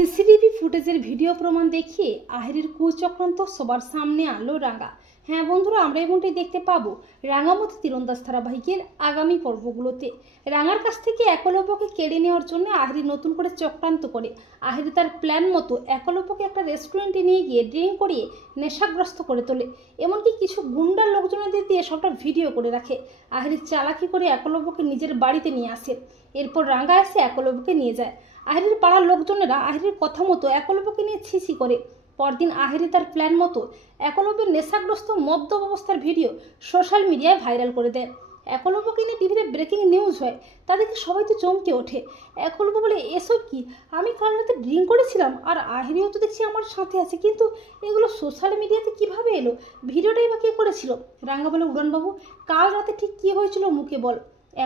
CCTV ফুটেজের video প্রমাণ দেখিয়ে আহিরির কুচক্রান্ত সবার সামনে আনলো রাঙা। হ্যাঁ বন্ধুরা, আমরা এমনটাই দেখতে পাবো রাঙামতি তীরন্দাজ ধারাবাহিকের আগামী পর্বগুলোতে। রাঙার কাছ থেকে একলব্যকে কেড়ে নেওয়ার জন্য আহিরি নতুন করে চক্রান্ত করে। আহিরি তার প্ল্যান মতো একলব্যকে একটা রেস্টুরেন্টে নিয়ে গিয়ে ড্রিঙ্ক করিয়ে নেশাগ্রস্ত করে তোলে। এমনকি কিছু গুন্ডার লোকজনদের দিয়ে সবটা ভিডিও করে রাখে। আহিরি চালাকি করে একলব্যকে নিজের বাড়িতে নিয়ে আসে। এরপর রাঙা এসে একলব্যকে নিয়ে যায়। আহিরির পাড়ার লোকজনেরা আহিরির কথা মতো একলব্যকে নিয়ে ছিছি করে। পরদিন আহিরি তার প্ল্যান মতো একলব্যের নেশাগ্রস্ত মদ্য অবস্থার ভিডিও সোশ্যাল মিডিয়ায় ভাইরাল করে দেয়। একলব্যকে নিয়ে টিভিতে ব্রেকিং নিউজ হয়। তাদেরকে সবাই তো চমকে ওঠে। একলব্য বলে, এসব কি? আমি কাল রাতে ড্রিঙ্ক করেছিলাম আর আহিরিও তো দেখছি আমার সাথে আছে, কিন্তু এগুলো সোশ্যাল মিডিয়াতে কিভাবে এলো? ভিডিওটাই বা কে করেছিল? রাঙা বলে, উড়ানবাবু কাল রাতে ঠিক কী হয়েছিল মুখে বল।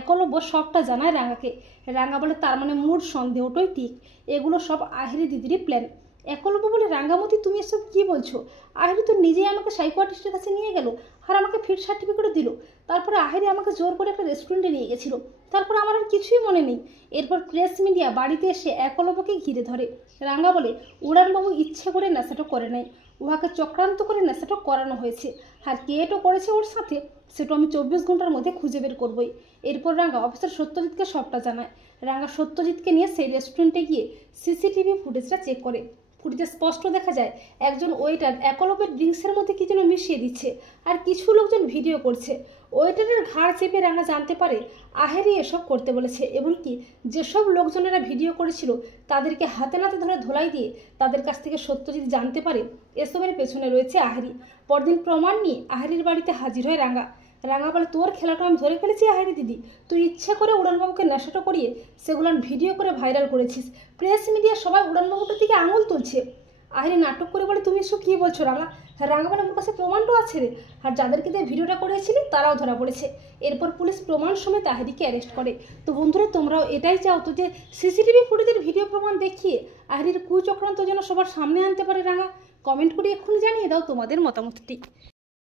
একলব্য সবটা জানায় রাঙাকে। রাঙা বলে, তার মানে মোর সন্দেহটাই ঠিক, এগুলো সব আহিরি দিদিরই প্ল্যান। একলব্য বলে, রাঙ্গামতি তুমি এসব কি বলছো? আহিরি তো নিজেই আমাকে সাইকোয়াট্রিস্টের কাছে নিয়ে গেল আর আমাকে ফিট সার্টিফিকেট দিল। তারপরে আহিরি আমাকে জোর করে একটা রেস্টুরেন্টে নিয়ে গেছিল। তারপর আমার আর কিছুই মনে নেই। এরপর প্রেস মিডিয়া বাড়িতে এসে একলব্যকে ঘিরে ধরে। রাঙা বলে, উড়ানবাবু ইচ্ছে করে নেশাটা করে নাই, উহাকে চক্রান্ত করে নেশাটা করানো হয়েছে। আর কে এটো করেছে ওর সাথে সেটা আমি 24 ঘন্টার মধ্যে খুঁজে বের করবই। এরপর রাঙা অফিসার সত্যজিৎকে সবটা জানায়। রাঙা সত্যজিৎকে নিয়ে সেই রেস্টুরেন্টে গিয়ে সিসিটিভি ফুটেজটা চেক করে। ফুটেজে স্পষ্ট দেখা যায় একজন ওয়েটার একলব্যের ড্রিঙ্কসের মধ্যে কি যেন মিশিয়ে দিচ্ছে আর কিছু লোকজন ভিডিও করছে। ওয়েটারের ঘাড় চেপে রাঙা জানতে পারে আহিরি এসব করতে বলেছে। এমনকি যেসব লোকজনেরা ভিডিও করেছিল তাদেরকে হাতে নাতে ধরে ধোলাই দিয়ে তাদের কাছ থেকে সত্যজিৎ জানতে পারে এসবের পেছনে রয়েছে আহিরি। পরদিন প্রমাণ নিয়ে আহিরির বাড়িতে হাজির হয় রাঙা। রাঙা বলে, তোর খেলাটা আমি ধরে ফেলেছি আহিরি দিদি, তুই ইচ্ছে করে উড়ানবাবুকে নেশাটা করিয়ে সেগুলো ভিডিও করে ভাইরাল করেছিস। প্রেস মিডিয়া সবাই উড়ানবাবুটার দিকে আঙুল তুলছে। আহিরি নাটক করে বলে, তুমি এসব কী বলছো রাঙা? হ্যাঁ রাঙা বলে, আমার কাছে প্রমাণটাও আছে রে। আর যাদেরকে দিয়ে ভিডিওটা করেছিলি তারাও ধরা পড়েছে। এরপর পুলিশ প্রমাণ সমেত আহিরিকে অ্যারেস্ট করে। তো বন্ধুরা, তোমরাও এটাই চাও তো যে সিসিটিভি ফুটেজের ভিডিও প্রমাণ দেখিয়ে আহিরির কুচক্রান্ত যেন সবার সামনে আনতে পারে রাঙা? কমেন্ট করে এক্ষুনি জানিয়ে দাও তোমাদের মতামতটি।